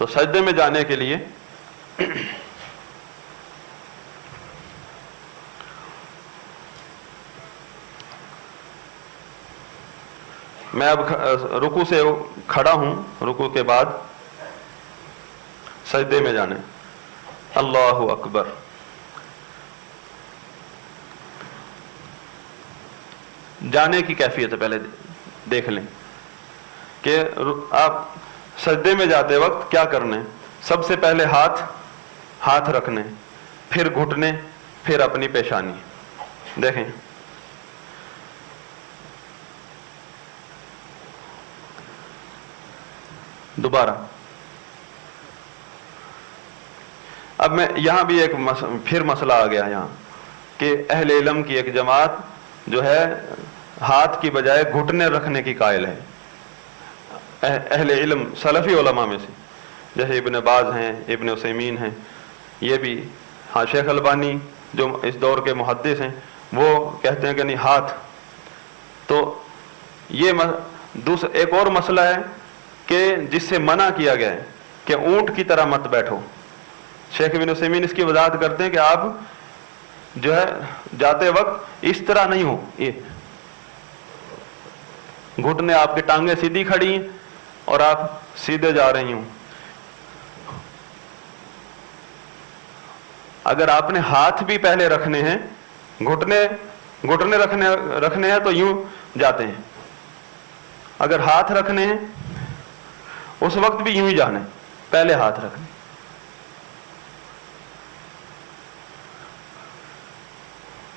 تو سجدے میں جانے کے لیے میں اب رکوع سے کھڑا ہوں، رکوع کے بعد سجدے میں جانے، اللہ اکبر، جانے کی کیفیت پہلے دیکھ لیں کہ آپ سجدے میں جاتے وقت کیا کرنے۔ سب سے پہلے ہاتھ رکھنے، پھر گھٹنے، پھر اپنی پیشانی۔ دیکھیں دوبارہ، اب میں یہاں بھی ایک پھر مسئلہ آ گیا یہاں کہ اہل علم کی ایک جماعت جو ہے ہاتھ کی بجائے گھٹنے رکھنے کی قائل ہے۔ اہل علم سلفی علماء میں سے جیسے ابن باز ہیں، ابن عثیمین ہیں، یہ بھی، ہاں شیخ البانی جو اس دور کے محدث ہیں وہ کہتے ہیں کہ نہیں ہاتھ۔ تو یہ ایک اور مسئلہ ہے کہ جس سے منع کیا گیا ہے کہ اونٹ کی طرح مت بیٹھو۔ شیخ ابن عثیمین اس کی وضاحت کرتے ہیں کہ آپ جو ہے جاتے وقت اس طرح نہیں ہو، یہ گھٹنے آپ کی ٹانگیں سیدھی کھڑی ہیں اور آپ سیدھے جا رہی ہوں۔ اگر آپ نے ہاتھ بھی پہلے رکھنے ہیں، گھٹنے رکھنے ہیں تو یوں جاتے ہیں، اگر ہاتھ رکھنے ہیں اس وقت بھی یوں ہی جانا ہے، پہلے ہاتھ رکھنے۔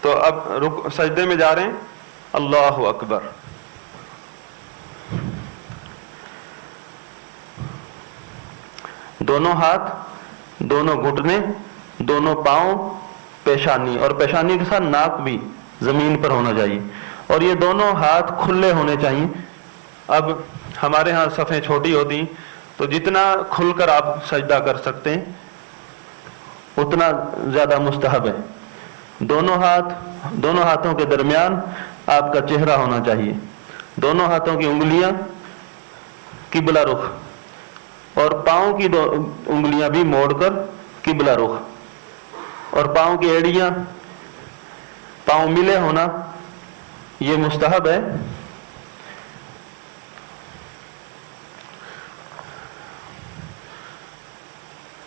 تو اب سجدے میں جا رہے ہیں، اللہ اکبر، دونوں ہاتھ، دونوں گھٹنے، دونوں پاؤں، پیشانی، اور پیشانی کے ساتھ ناک بھی زمین پر ہونا چاہیے، اور یہ دونوں ہاتھ کھلے ہونے چاہیے۔ اب ہمارے ہاں صفیں چھوٹی ہوتی ہیں تو جتنا کھل کر آپ سجدہ کر سکتے ہیں اتنا زیادہ مستحب ہے۔ دونوں ہاتھوں کے درمیان آپ کا چہرہ ہونا چاہیے، دونوں ہاتھوں کی انگلیاں قبلہ رخ، اور پاؤں کی دو انگلیاں بھی موڑ کر قبلہ رخ، اور پاؤں کی ایڑیاں، پاؤں ملے ہونا یہ مستحب ہے۔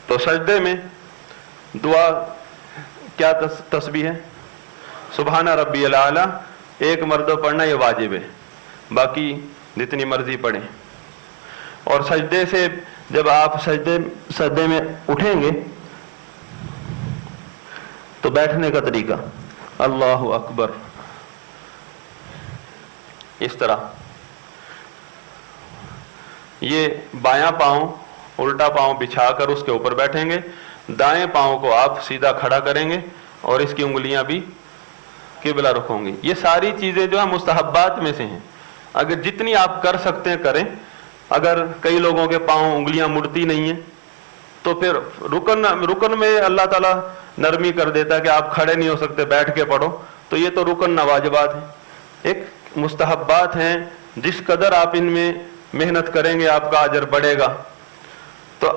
تو سجدے میں دعا کیا تسبیح ہے؟ سبحان ربی الاعلی ایک مرتبہ پڑھنا یہ واجب ہے، باقی جتنی مرضی پڑھیں۔ اور سجدے سے جب آپ سجدے میں اٹھیں گے تو بیٹھنے کا طریقہ اللہ اکبر، اس طرح، یہ بایاں پاؤں الٹا پاؤں بچھا کر اس کے اوپر بیٹھیں گے، دائیں پاؤں کو آپ سیدھا کھڑا کریں گے اور اس کی انگلیاں بھی قبلہ رخ ہوں گی۔ یہ ساری چیزیں جو ہیں مستحبات میں سے ہیں، اگر جتنی آپ کر سکتے ہیں کریں۔ اگر کئی لوگوں کے پاؤں انگلیاں مڑتی نہیں ہیں تو پھر رکن میں اللہ تعالیٰ نرمی کر دیتا ہے کہ آپ کھڑے نہیں ہو سکتے، بیٹھ کے پڑھو، تو یہ تو رکن نہ واجبات ہیں، ایک مستحبات ہیں، جس قدر آپ ان میں محنت کریں گے آپ کا اجر بڑھے گا۔ تو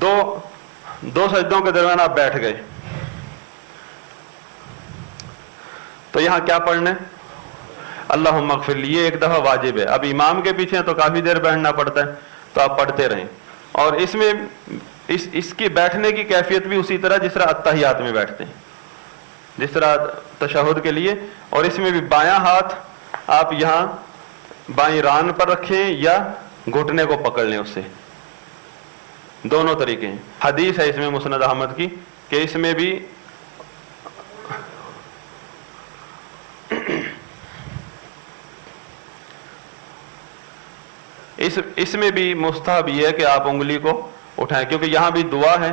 دو سجدوں کے درمیان آپ بیٹھ گئے تو یہاں کیا پڑھنا ہے؟ اللہم اغفر لی، یہ ایک دفعہ واجب ہے۔ اب امام کے پیچھے تو کافی دیر بیٹھنا پڑتا ہے تو آپ پڑھتے رہیں، اور اس میں اس کی بیٹھنے کی کیفیت بھی اسی طرح جس طرح اتحیات میں بیٹھتے ہیں، جس طرح تشہد کے لیے، اور اس میں بھی بایاں ہاتھ آپ یہاں بائیں ران پر رکھیں یا گھٹنے کو پکڑ لیں، اس سے دونوں طریقے ہیں۔ حدیث ہے اس میں مسند احمد کی کہ اس میں بھی اس میں بھی مستحب یہ ہے کہ آپ انگلی کو اٹھائیں، کیونکہ یہاں بھی دعا ہے،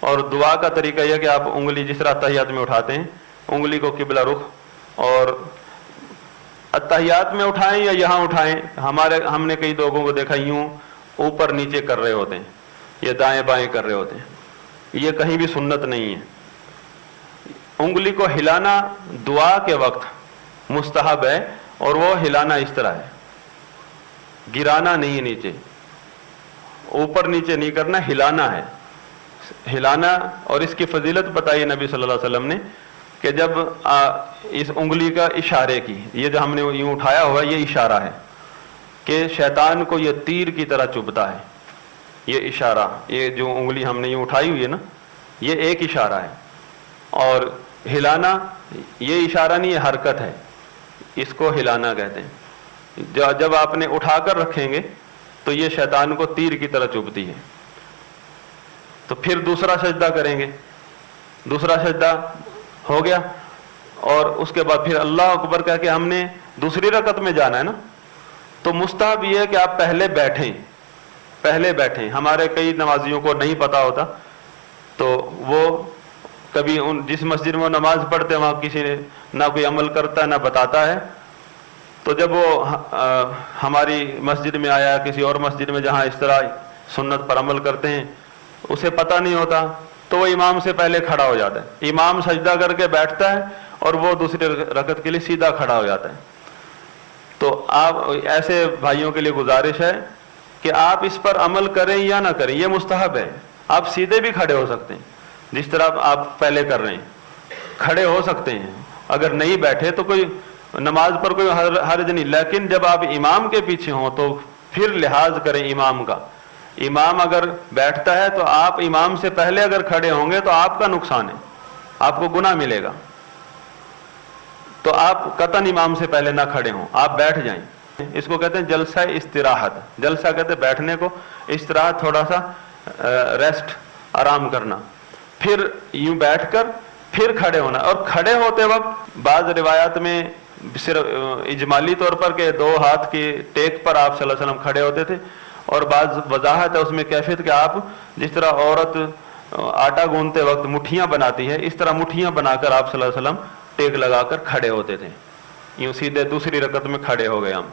اور دعا کا طریقہ یہ ہے کہ آپ انگلی جس طرح اتحیات میں اٹھاتے ہیں انگلی کو قبلہ رخ، اور اتحیات میں اٹھائیں یا یہاں اٹھائیں، ہم نے کئی لوگوں کو دیکھا یوں اوپر نیچے کر رہے ہوتے ہیں یا دائیں بائیں کر رہے ہوتے ہیں، یہ کہیں بھی سنت نہیں ہے۔ انگلی کو ہلانا دعا کے وقت مستحب ہے، اور وہ ہلانا اس طرح ہے، گرانا نہیں ہے نیچے، اوپر نیچے نہیں کرنا، ہلانا ہے، ہلانا. اور اس کی فضیلت بتائی نبی صلی اللہ علیہ وسلم نے کہ جب اس انگلی کا اشارے کی، یہ جو ہم نے یوں اٹھایا ہوا یہ اشارہ ہے کہ شیطان کو یہ تیر کی طرح چبھتا ہے. یہ اشارہ، یہ جو انگلی ہم نے یوں اٹھائی ہوئی ہے نا، یہ ایک اشارہ ہے. اور ہلانا یہ اشارہ نہیں، یہ حرکت ہے، اس کو ہلانا کہتے ہیں. جب آپ نے اٹھا کر رکھیں گے تو یہ شیطان کو تیر کی طرح چبھتی ہے. تو پھر دوسرا سجدہ کریں گے، دوسرا سجدہ ہو گیا، اور اس کے بعد پھر اللہ اکبر کہہ کے ہم نے دوسری رکعت میں جانا ہے نا. تو مستحب یہ ہے کہ آپ پہلے بیٹھیں. ہمارے کئی نمازیوں کو نہیں پتا ہوتا، تو وہ کبھی جس مسجد میں وہ نماز پڑھتے ہیں وہاں کسی نے نہ کوئی عمل کرتا ہے نہ بتاتا ہے. تو جب وہ ہماری مسجد میں آیا، کسی اور مسجد میں جہاں اس طرح سنت پر عمل کرتے ہیں، اسے پتہ نہیں ہوتا، تو وہ امام سے پہلے کھڑا ہو جاتا ہے. امام سجدہ کر کے بیٹھتا ہے اور وہ دوسری رکعت کے لیے سیدھا کھڑا ہو جاتا ہے. تو آپ ایسے بھائیوں کے لیے گزارش ہے کہ آپ اس پر عمل کریں یا نہ کریں، یہ مستحب ہے. آپ سیدھے بھی کھڑے ہو سکتے ہیں، جس طرح آپ پہلے کر رہے ہیں کھڑے ہو سکتے ہیں. اگر نہیں بیٹھے تو کوئی نماز پر کوئی حرج نہیں، لیکن جب آپ امام کے پیچھے ہوں تو پھر لحاظ کریں امام کا. امام اگر بیٹھتا ہے تو آپ امام سے پہلے اگر کھڑے ہوں گے تو آپ کا نقصان ہے، آپ کو گناہ ملے گا. تو آپ قطعاً امام سے پہلے نہ کھڑے ہوں، آپ بیٹھ جائیں. اس کو کہتے ہیں جلسہ استراحت. جلسہ کہتے ہیں بیٹھنے کو، استراحت تھوڑا سا ریسٹ، آرام کرنا. پھر یوں بیٹھ کر پھر کھڑے ہونا. اور کھڑے ہوتے وقت بعض روایات میں صرف اجمالی طور پر کہ 2 ہاتھ کی ٹیک پر آپ صلی اللہ علیہ وسلم کھڑے ہوتے تھے، اور بعض وضاحت ہے اس میں کیفیت کہ آپ جس طرح عورت آٹا گوندتے وقت مٹھیاں بناتی ہے، اس طرح مٹھیاں بنا کر آپ صلی اللہ علیہ وسلم ٹیک لگا کر کھڑے ہوتے تھے. یوں سیدھے دوسری رکعت میں کھڑے ہو گئے ہم.